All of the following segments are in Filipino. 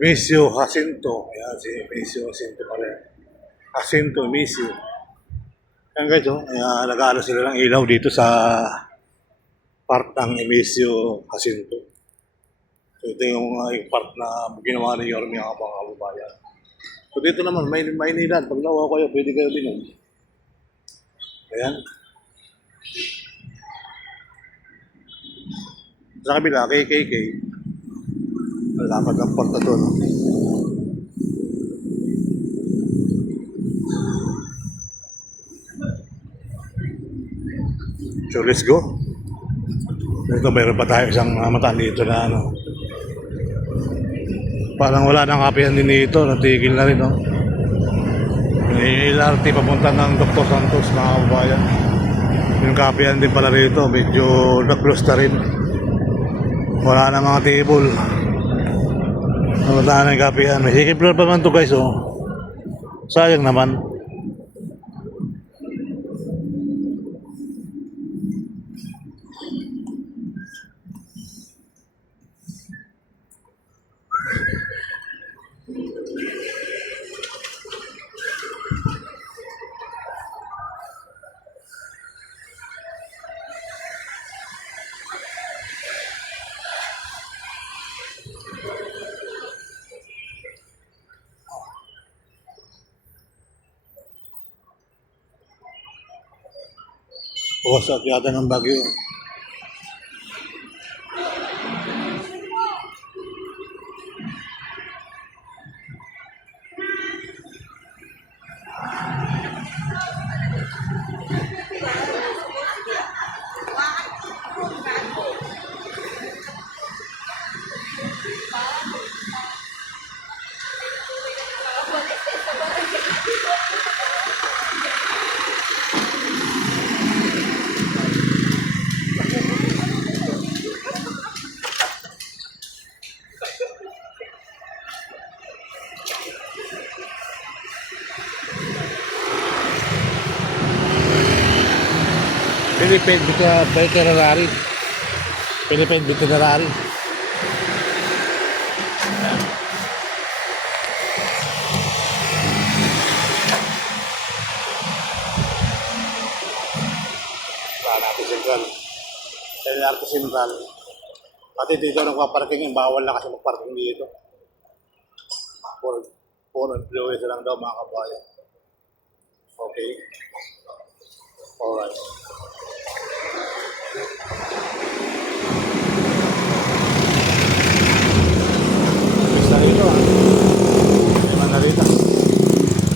Emesio Jacinto. Ayan, si Emesio Jacinto pala. Jacinto, Emesio. Ayan guys, oh. Ayan, nag-aaral sila ng ilaw dito sa part ng Emesio Jacinto. So ito yung part na ginawa ni Yorme ang mga kababayan. So dito naman, may nilan. Pag nawa kayo, pwede kayo din. Ayan. Sa kabila, KKK. Lapad ang porta doon. So let's go. Ito mayroon pa tayo isang mataan dito na ano. Parang wala nang kapihan din dito. Natigil na rin. No? May LRT papunta ng Dr. Santos mga kababayan. Yung kapihan din pala rito. Medyo nag-close na rin. Wala na mga table. Wala na yung kapihan. May second floor pa man to guys, oh. Sayang naman. Bukas at yata ng Bagyo. Philippine Veterinary. Philippine Veterinary. LRT Central. LRT Central. Pati dito nagpaparking yung bawal na kasi magparking dito. Puro employees lang daw mga kabayan. Okay. Alright. Basta rito May Mandarita.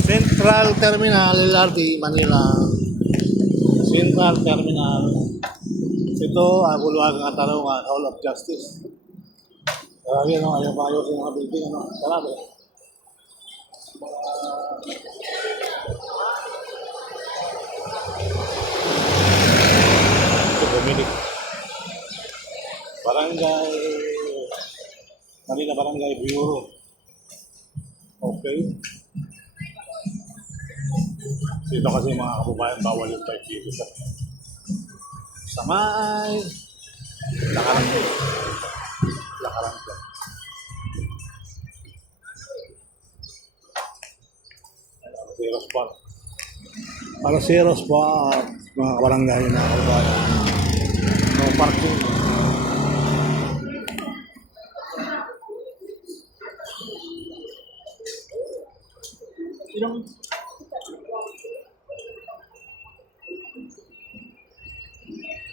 Central Terminal LRT Manila. Central Terminal. Ito, Bulwagang at Tarungan, Hall of Justice. Ayaw pa ayusin mga building. Sarado. Ito, Dominic. Barangay... Manila Barangay Bureau. Okay. Dito kasi mga kababayan, bawal yung 5 dito sa may lakaran ko. Lakaran ko. Alaceros Park. Alaceros Park. Mga kabarangay, mga kababayan. No parking.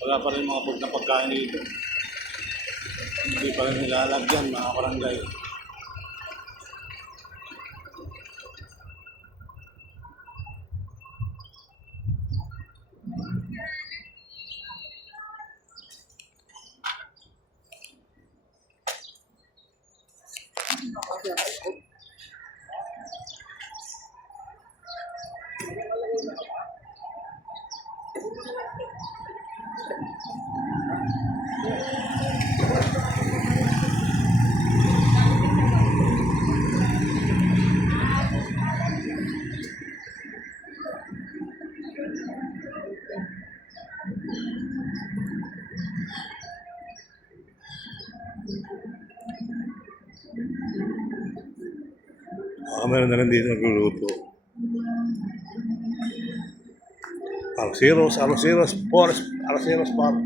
Wala pa rin mga food na pagkain dito. Hindi pa rin nilalagyan mga barangay. Meron na rin dito nagluluto. Alaceros Forest, Alaceros Park.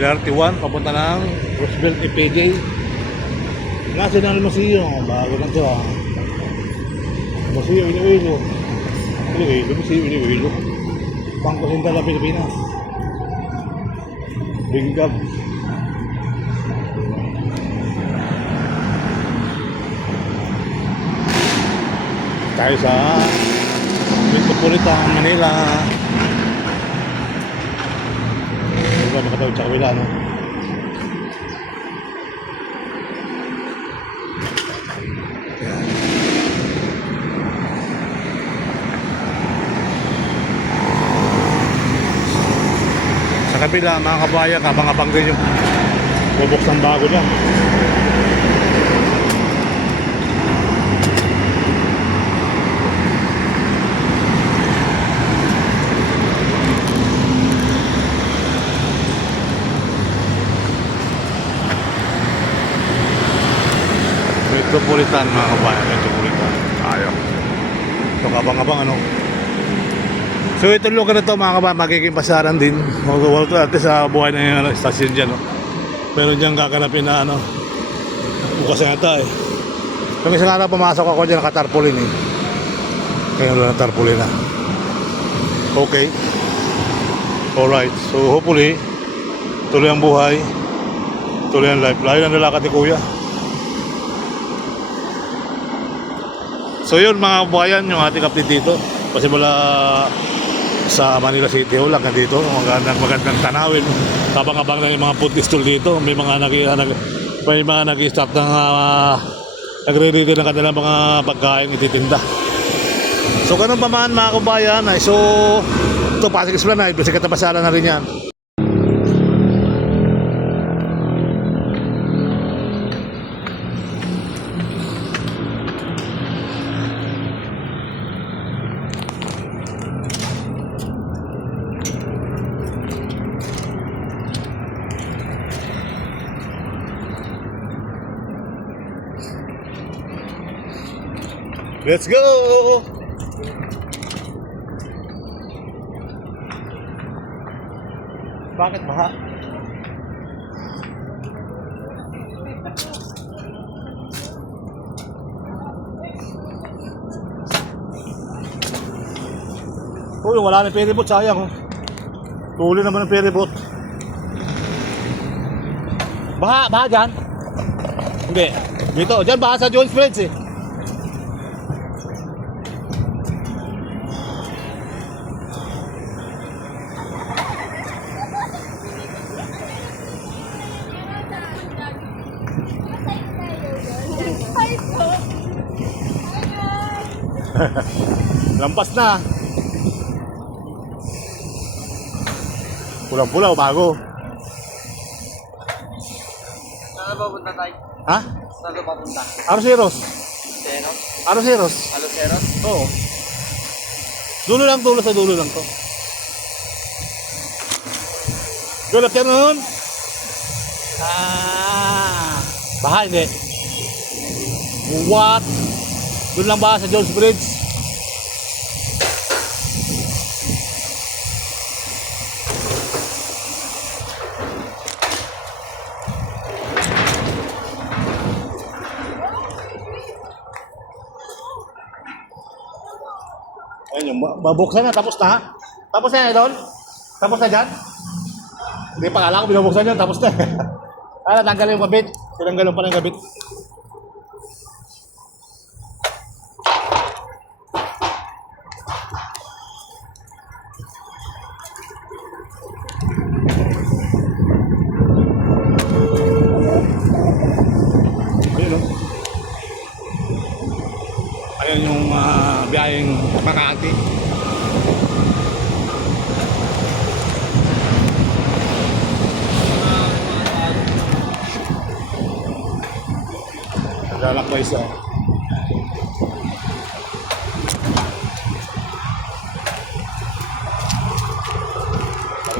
LRT1 papunta ng Roosevelt EPJ National Museum. Bago lang ito ah. Museum Iloilo. Museum Iloilo. Bangko Sentral ng Pilipinas. Big Gab. Tayo sa Metropolitan Manila. Diba makatawid sa kabila, no? Sa kabila, mga kabayan, abang-abang din yung bubuksan bago lang. Metropolitan mga kabayan, Metropolitan. Ayaw. Ito kabang-abang ano. So itong lugar na ito mga kabayan, magiging pasaran din. Magawal ito natin sa buhay na yung stasyon dyan. No? Pero dyan kakanapin na ano. Bukas na ito eh. Yung isang araw pumasok ako dyan, nakatarpulin eh. Kaya wala na tarpulin na. Okay. Alright. So hopefully, tuloy ang buhay. Tuloy ang life. Layo ang lalakad ni Kuya. So yun mga kabayan, yung ating update dito. Kasi mula sa Manila City Hall lang dito, magandang tanawin. Kabang-abang na yung mga food stall dito. May mga nag-start ng nagre-ready ng kanilang mga pagkain ititinda. So ganun pa man mga kabayan. So ito Pasig Esplanade, kasi katapasalan na rin yan. Let's go! Bakit baha? Uy, wala na ferry boat, sayang oh. Tuloy naman ang ferry boat. Baha dyan? Hindi. Dito, dyan baha sa Jones Bridge eh. Lampas na. Pulang-pula o bago? Saan ba punta tayo? Ha? Saan ba papunta? Arceros. Senos? Arceros. Aloceros? Oo. Dulo lang, dulo sa dulo lang to. Good afternoon. Baha hindi. What? Doon lang ba sa Jones Bridge? Ayun yung babuksan na, tapos na. Tapos na doon? Tapos na dyan? Hindi pa kala ko binubuksan yun, tapos na. Tanggalin yung kabit. Tinanggalin pa ng kabit. Ayun o. Ayun yung biyaheng Makati. Lalakbay siya.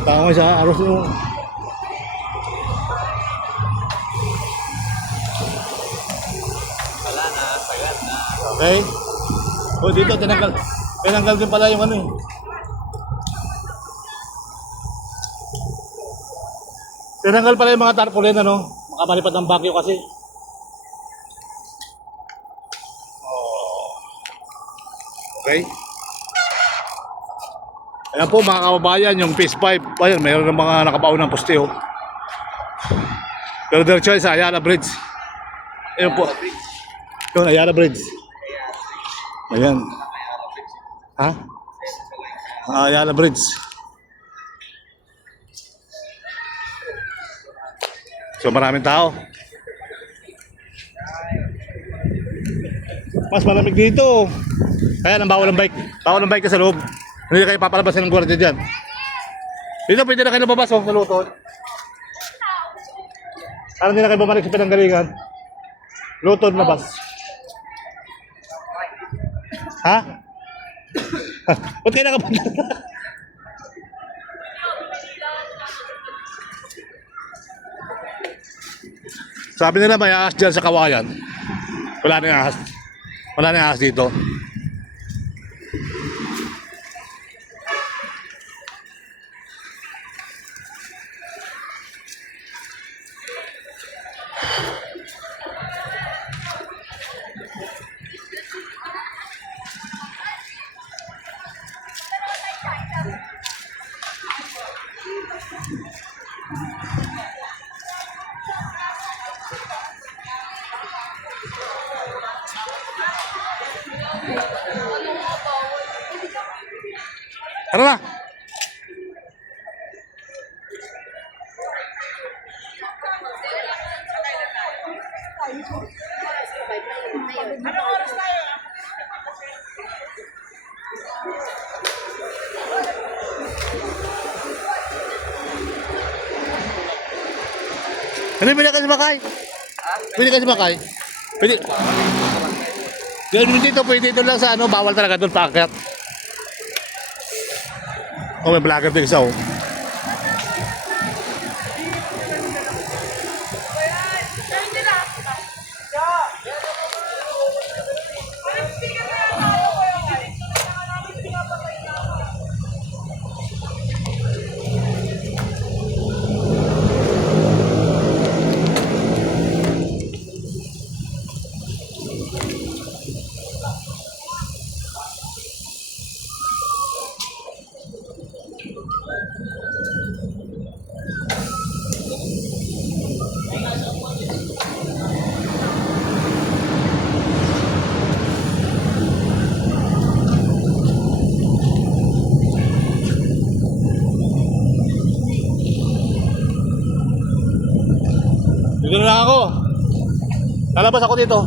Tama ko sa aros yung Wala na, sagat na. okay. O dito tinanggal din pala yung ano eh. Tinanggal pala yung mga tarpaulin ano, makamalipat ng bagyo kasi. Okay. Ayan po mga kababayan, yung Phase 5. Ayan, mayroon ng mga nakabaon ng poste oh. Pero diretso sa Ayala Bridge. Ayan po. Yung Ayala Bridge. Ayan. Ha? Ayala Bridge. So maraming tao. Mas malamig dito. Kaya nang bawal ang bike. Bawal ang bike ka sa loob. Hindi kayo papalabasin ng gwardiya dyan. Dito pwede na kayo nababas oh, sa lutod. Parang hindi na kayo bumalik sa pinanggalingan. Lutod na bas. Ha? Ba't kayo nakapunta? Sabi nila may ahas dyan sa Kawayan. Wala na yung ahas. Wala na yung ahas dito. Tara na. Ano pwede ka sumakay? Pwede ka sumakay? Pwede. Dito pwede dito lang sa ano, bawal talaga doon paakyat. Oh, may vlogger din isa oh. Dito na lang ako. Lalabas ako dito.